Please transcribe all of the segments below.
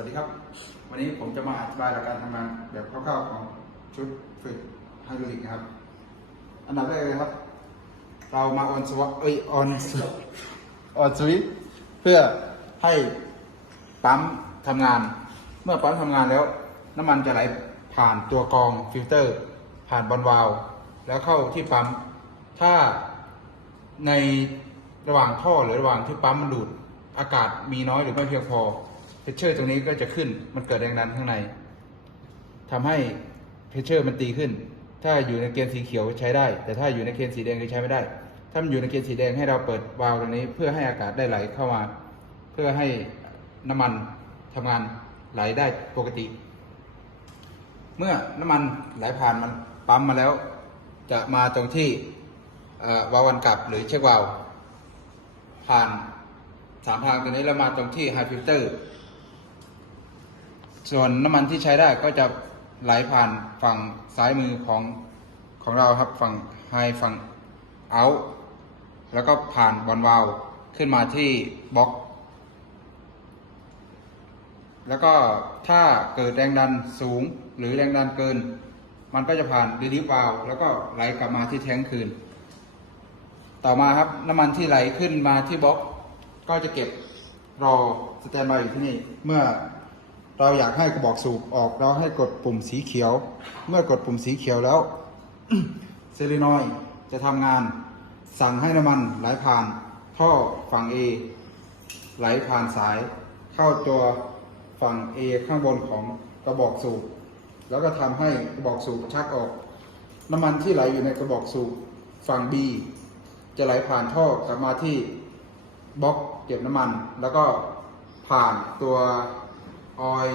วัสดีครับ วันนี้ผมจะมาอธิบายหลักการทำงานแบบคร่าวๆของชุดฝึกไฮดรอลิกนะครับ อันดับแรกเลยครับ เรามาออนสวเอ้ยออนออนสวิตเพื่อให้ปั๊มทำงาน เมื่อปั๊มทำงานแล้ว น้ำมันจะไหลผ่านตัวกรองฟิลเตอร์ ผ่านบอลวาล์วแล้วเข้าที่ปั๊ม ถ้าในระหว่างท่อหรือระหว่างที่ปั๊มมันดูดอากาศมีน้อยหรือไม่เพียงพอ เพชเชอร์ตรงนี้ก็จะขึ้น มันเกิดแรงดันข้างในทำให้เพชเชอร์มันตีขึ้น ถ้าอยู่ในเกณฑ์สีเขียวใช้ได้ แต่ถ้าอยู่ในเกณฑ์สีแดงคือใช้ไม่ได้ ถ้ามันอยู่ในเกณฑ์สีแดงให้เราเปิดวาล์วตรงนี้ เพื่อให้อากาศได้ไหลเข้ามา เพื่อให้น้ำมันทำงานไหลได้ปกติ เมื่อน้ำมันไหลผ่านมันปั๊มมาแล้ว จะมาตรงที่วาล์ววันกลับหรือเช็ควาล์วผ่านสามทางตรงนี้แล้วมาตรงที่ไฮฟิลเตอร์ ส่วนน้ำมันที่ใช้ได้ก็จะไหลผ่านฝั่งซ้ายมือของของเราครับฝั่งไฮฝั่งเอาแล้วก็ผ่านบอลวาลขึ้นมาที่บล็อก แล้วก็ถ้าเกิดแรงดันสูงหรือแรงดันเกิน มันก็จะผ่านดีดิฟวาลแล้วก็ไหลกลับมาที่แท้งคืน ต่อมาครับน้ำมันที่ไหลขึ้นมาที่บล็อก ก็จะเก็บรอสแตนบายอยู่ที่นี่เมื่อ เราอยากให้กระบอกสูบออกเราให้กดปุ่มสีเขียว เมื่อกดปุ่มสีเขียวแล้วเซเลนอยด์จะทำงาน สั่งให้น้ำมันไหลผ่าน ท่อฝั่ง A ไหลผ่านสาย เข้าตัวฝั่ง A ข้างบนของกระบอกสูบแล้วก็ทำให้กระบอกสูบชักออก น้ำมันที่ไหลอยู่ในกระบอกสูบฝั่ง B จะไหลผ่านท่อกลับมาที่บล็อกเก็บน้ำมัน แล้วก็ผ่านตัว ออย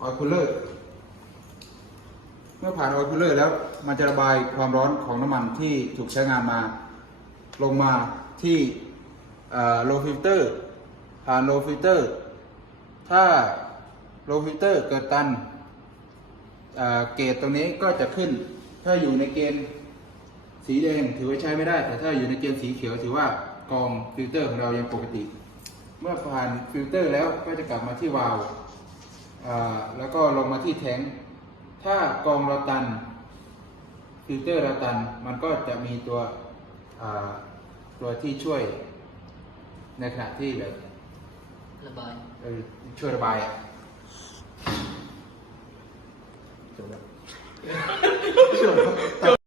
ออยคูลเลอร์เมื่อผ่านออยคูลเลอร์แล้วมันจะระบายความร้อนของน้ำมันที่ถูกใช้งานมา ลงมาที่โลฟิลเตอร์ผ่านโลฟิลเตอร์ถ้าโลฟิลเตอร์เกิดตันเกรดตรงนี้ก็จะขึ้น ถ้าอยู่ในเกณฑ์สีแดงถือว่าใช้ไม่ได้ แต่ถ้าอยู่ในเกณฑ์สีเขียวถือว่ากองฟิลเตอร์ของเรายังปกติ เมื่อผ่านฟิลเตอร์แล้วก็จะกลับมาที่วาล์วแล้วก็ลงมาที่แทงค์ถ้ากองเราตันฟิลเตอร์เราตัน มันก็จะมีตัวตัวที่ช่วยในขณะที่แบบระบายเออช่วยระบายอะจบแล้ว